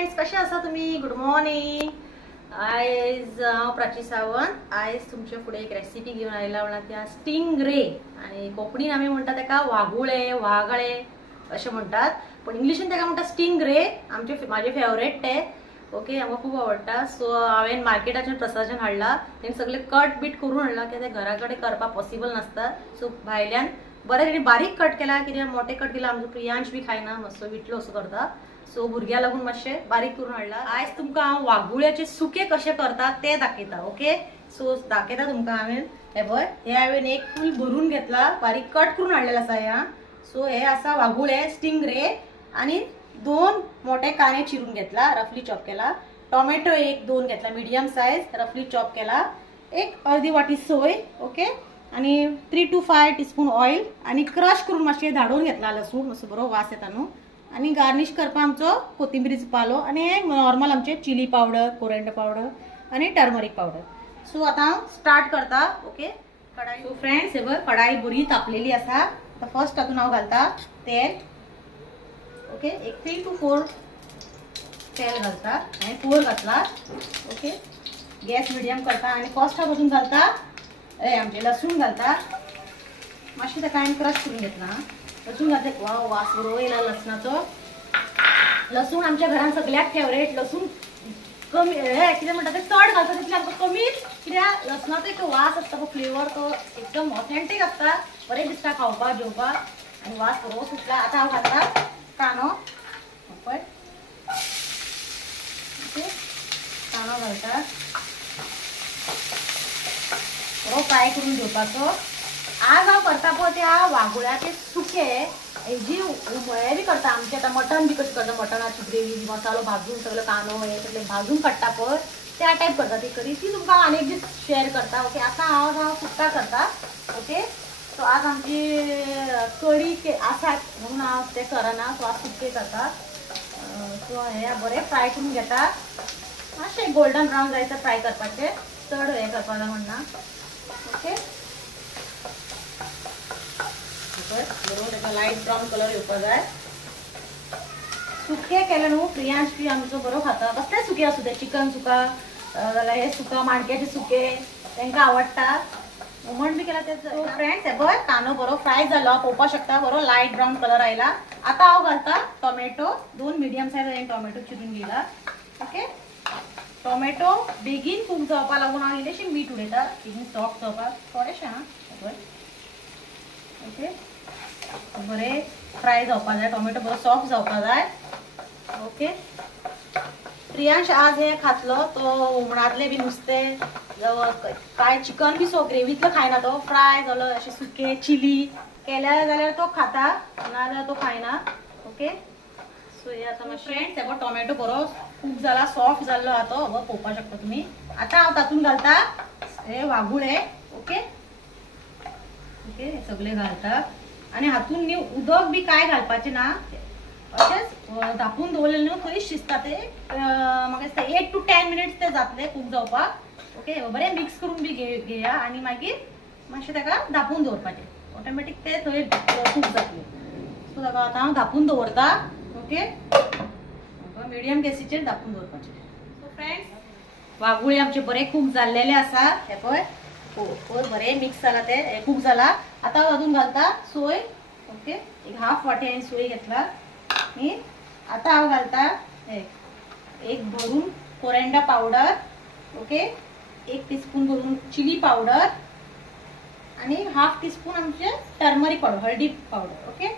Friends, कशे आसा तुम्ही? Good morning. आयज हांव प्राची सावंत. आयज तुमचे फुडें एक रेसिपी घेवन आयला म्हणा ती स्टिंग रे. आणि कोंकणीन आमी म्हणटा तेका वागुळे, वागळे अशें म्हणटात, पण इंग्लिशीन तेका म्हणटा स्टिंग रे. माझे फेवरेट ते. ओके, आमकां खूब आवडटा. सो हांवें मार्केटाच्यान प्रसादाच्यान हाडला. तेणी सगळे कट बीट करून हाडला कित्याक घरा कडेन करपाक पॉसिबल नासता. सो भायल्यान बरें तेणी बारीक कट केला, कित्याक मोठे कट केला आमचो प्रियांश बी खायना, मातसो विटलो असो करता. सो भुरग्यां लागून मातशें बारीक करून हाडला. आयज तुमकां हांव वागुळ्याचे सुके कशे करता ते दाखयता. ओके, सो दाखयता तुमकां हांवें. हे पळय, हे हांवें एक फूल भरून घेतला, बारीक कट करून हाडलेला आसा ह्या. सो हे आसा वागुळे स्टिंग रे. आणि 2 मोठे कांदे चिरून घेतला, रफली चॉप केला. टोमॅटो 1-2 घेतला, मीडियम साइज, रफली चॉप केला. एक अर्धी वाटी सोय. ओके, आणि 3 to 5 टीस्पून ऑइल, आणि क्रश करून मातशें धाडून घेतला लसूण, मातसो बरो वास येता न्हू. आणि गार्निश करपा आमचो कोथिंबीरीचो पालो, आणि नॉर्मल आमचे चिली पावडर, कोरिएंडर पावडर आणि टर्मरिक पावडर. सो आता हांव स्टार्ट करता. ओके, कढाई. सो फ्रेंड्स, हे बघ, कढाई बरी तापलेली आसा. आता फर्स्ट तातून हांव घालता तेल. ओके, एक 3 to 4 तेल घालता, आणि 4 घातला. ओके, गॅस मिडियम करता, आणि फर्स्ट हांव घालता आमचे लसूण घालता. मातशें ताका हांवें क्रश करून घेतला. लसूण घातले, वाव, वास बरो येयला लसणाचो. लसूण आमच्या घरान सगळ्याक फेवरेट. लसूण कमी कितें म्हणटा ते चड घालता तितले आमकां कमीच, कित्याक लसणाचो एक वास आसता, तो फ्लेवर तो एकदम ऑथेंटीक आसता, बरें दिसता खावपाक जेवपाक, आनी वास बरो सुटला. आतां हांव घालता कांदो. पळय, ओके, कांदो घालता, बरो फ्राय करून घेवपाचो. आज हांव करता पळय त्या वागुळ्याचे सुके. हेजी हे बी करता आमचे, आतां मटन बी कशें करता, मटनाची ग्रेवी, मसालो भाजून सगळो कांदो हे सगळे भाजून काडटा पळय, त्या टायप करता ती करी. ती तुमकां आनीक दीस शेअर करता. ओके, आतां हांव सुक्का करता. ओके, सो आज आमची कडी आसा म्हणून हांव ते करना. सो आज सुके करता. सो हे बरें फ्राय करून घेता. मातशें गोल्डन ब्रावन जायचं फ्राय करपाचें, चड हे करपा जाय म्हणना. ओके, बरोबर ताका लायट ब्रावन कलर येवपा जाय. सुके केले न्हू, प्रियांश बी आमचो बरो खाता. कसले सुके आसूं ते, चिकन सुका जाल्यार हे सुका, माणक्याचे सुके तांकां आवडटा. हुमण बी केला तेच. फ्रेंड्स, हे पळय, कांदो बरो फ्राय जालो, पळोवपाक शकता, बरो लायट ब्रावन कलर आयला. आतां हांव घालता टोमॅटो. 2 मिडियम सायज हांवें टोमॅटो चिरून घेतला. ओके, टोमॅटो बेगीन कूक जावपा लागून हांव इल्लेशें मीठ उडयता, बेगीन सॉफ्ट जावपाक थोडेशें. ओके, बरें फ्राय जावपा जाय, टोमॅटो बरो सॉफ्ट जावपा जाय. ओके, प्रियांश आज हे खातलो, तो हुमणांतले बी नुस्तें काय चिकन बी सो ग्रेवीतलो खायना. तो फ्राय जालो, अशें सुके चिली केल्या जाल्यार तो खाता, नाजाल्यार तो खायना. ओके, सो हे आतां फ्रेंड्स, हे टोमॅटो बरो कूक जाला, सॉफ्ट जाल्लो आहा तो, हो पळोवपाक शकता तुमी. आतां हांव तातूंत घालता हे वागुळे. ओके, ओके, हे सगळे घालता, आणि हातून न्ही उदक बी काय घालपाचें ना, अशेंच धापून दवरलें न्हू थंय शिजता ते. म्हाका दिसता 8 to 10 मिनिट्स ते जातले कूक जावपाक. ओके, बरें मिक्स करून बी घेया, आणि मागीर मातशें ताका धापून दवरपाचें. ऑटोमॅटीक ते थंय कूक जातले. सो ताका आतां हांव धापून दवरता. ओके, मिडियम गॅसीचेर धापून दवरपाचें. सो फ्रेंड्स, वागुळे आमचे बरे कूक जाल्लेले आसा. हे पळय, बरें मिक्स जाला, ते कूक जाला. आतां हांव तातूंत घालता सोय. ओके, एक हाफ वाटी हांवें सोय घेतला. आणि आतां हांव घालता एक भरून कोरिएंडर पावडर. ओके, 1 टीस्पून भरून चिली पावडर, आणि हाफ टीस्पून आमचे टर्मरिक पावडर, हळदी पावडर. ओके,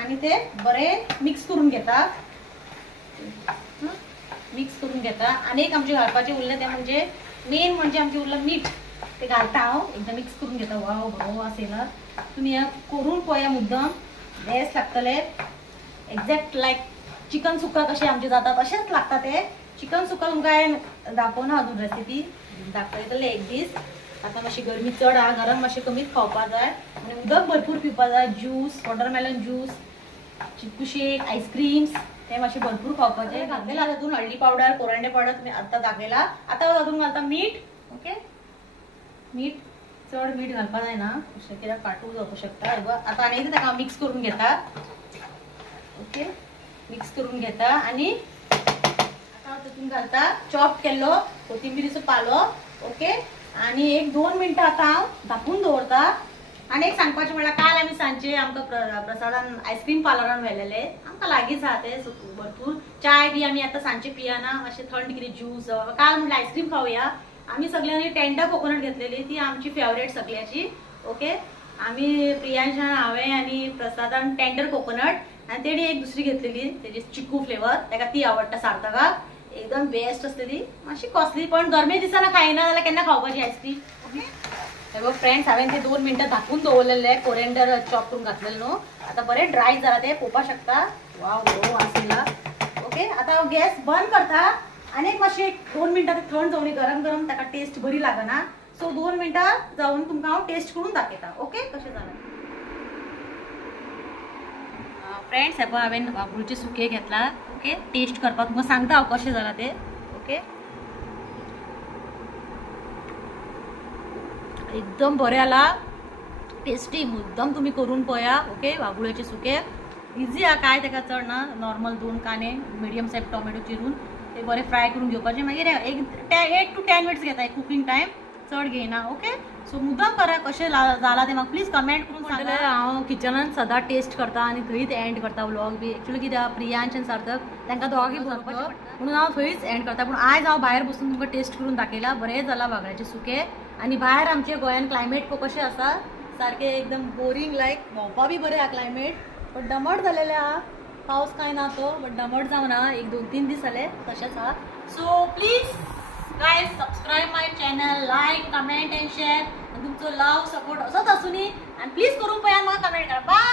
आणि ते बरें मिक्स करून घेता. मिक्स करून घेता. आणि एक आमचे घालपाचें उरलें ते म्हणजे मेन म्हणजे आमचें उरलें मीठ, ते घालता हांव. एकदम मिक्स करून घेता. वाव, बरो वास येयला. तुमी हे करून पळया, मुद्दम बेस्ट लागतले. एक्झॅक्ट लायक चिकन सुक्का कशें आमचें जाता तशेंच लागता ते. चिकन सुक्का तुमकां हांवें दाखोवना अजून रेसिपी, दाखयतलें एक दीस. आतां मातशी गरमी चड आहा, गरम मातशें कमीच खावपा जाय, आनी उदक भरपूर पिवपा जाय. ज्यूस, वॉटरमेलन ज्यूस, चिकू शेक, आईस्क्रीम्स ते मातशें भरपूर खावपाचें. घातलेला तातूंत हळदी पावडर, कोरिएंडर पावडर तुमी आतां दाखयला. आतां तातूंत घालता मीठ. ओके, मीठ चड मीठ घालपा जायना, अशें कित्याक काटूक जावपाक शकता. आतां आनी ताका मिक्स करून घेता. ओके, मिक्स करून घेता, आणि तितून घालता चॉप केल्लो कोथिंबिरीचो पालो ओके आणि 1-2 मिनटां आता हांव धापून दवरता आणि एक सांगपाचें म्हळ्यार काल आमी सांजचे आमकां प्रसादान आयस्क्रीम पार्लरान व्हेलेले आमकां लागींच आहा ते भरपूर चाय बी आमी आतां सांजचे पियाना मातशें थंड कितें ज्यूस काल म्हणलें आयस्क्रीम खावया आमी सगळ्यांनी टेंडर कोकोनट घेतलेली ती आमची फेवरेट सगळ्याची ओके आमी प्रियांशान हांवें आनी प्रसादान टेंडर कोकोनट आनी तेणी एक दुसरी घेतलेली तेजी चिकू फ्लेवर ताका ती आवडटा सार्थकाक एकदम बेस्ट असलेली मातशी कॉस्टली पण गरमे दिसाना खायना जाल्यार केन्ना खावपाची आयस्क्रीम ओके हे बघ फ्रेंड्स हांवें ते 2 मिनटां धाकून दवरलेले कोरिएंडर चॉप करून घातलेले न्हू आता बरें ड्राय जाला ते पळोवपाक शकता वाव बरो आसला ओके आता हांव गॅस बंद करता आनी मातशें 2 मिनटां ते थंड जावनी गरम गरम ताका टेस्ट बरी लागना सो 2 मिनटां जावन तुमकां हांव टेस्ट करून दाखयता ओके कशें जालें फ्रेंड्स हे पळय हांवें वागुळचे सुके घेतला ओके टेस्ट करपाक तुमकां सांगता हांव कशें जाला ते ओके एकदम बरें आला टेस्टी मुद्दम तुम्ही करून पळया ओके वागुळ्याचे सुके इजी आहा काय ताका चड ना नॉर्मल 2 कांदे मिडियम सायज टोमॅटो चिरून ते बरे फ्राय करून घेवपाचे मागीर 8 to 10 मिनिट्स घेता कुकिंग टायम चड घेयना ओके सो मुद्दम करा कशें जाला ते म्हाका प्लीज कमेंट करून सांगा हांव किचनान सदां टेस्ट करता आनी थंयच एंड करता व्लॉग बी एक्चुअली कित्याक प्रियांश आनी सार्थक तांकां दोगांकय बरोवपाचें म्हणून हांव थंयच एंड करता पूण आयज हांव भायर बसून तुमकां टेस्ट करून दाखयला बरें जाला वागळ्याचे सुके आनी भायर आमचे गोंयान क्लायमेट कशें आसा सारकें एकदम बोरींग लायक भोंवपा बी बरें आहा क्लायमेट बट दमट जालेलें आहा पावस कांय ना तो बट दमट जावना 1-2-3 दीस जाले तशेंच आहा so please guys subscribe my channel like comment end share तुमचो लव सपोर्ट असोच आसूनी आनी प्लीज करून पळयात म्हाका कमेंट करा बाय